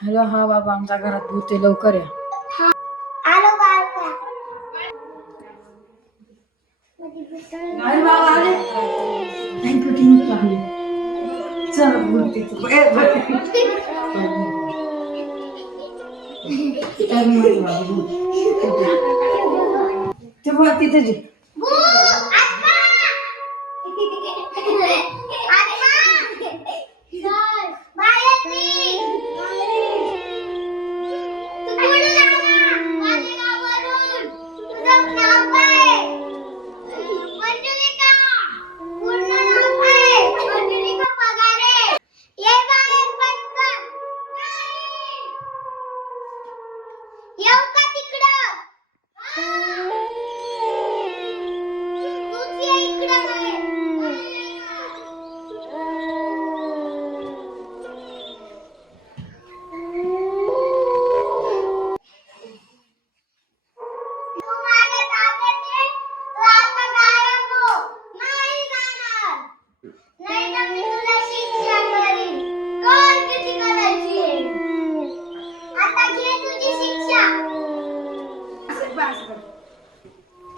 Hello, हा बाबा, आमच्या घरात भूत आहे, लवकर या. आलो बाळका. अरे बाबा आले. थँक्यू आहे. चल भूत तिथे जे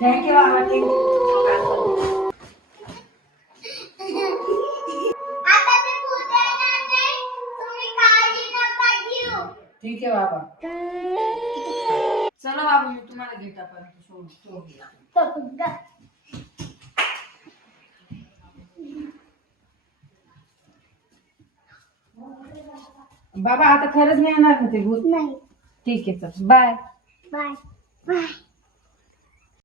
थँक्यू बाबा, थँक्यू. ठीक आहे बाबा. चला बाबा, मी तुम्हाला गेटापर्यंत सोडतो. बाबा आता खरंच नाही येणार ना ते भूत? नाही. ठीक आहे, चल बाय. Bye bye.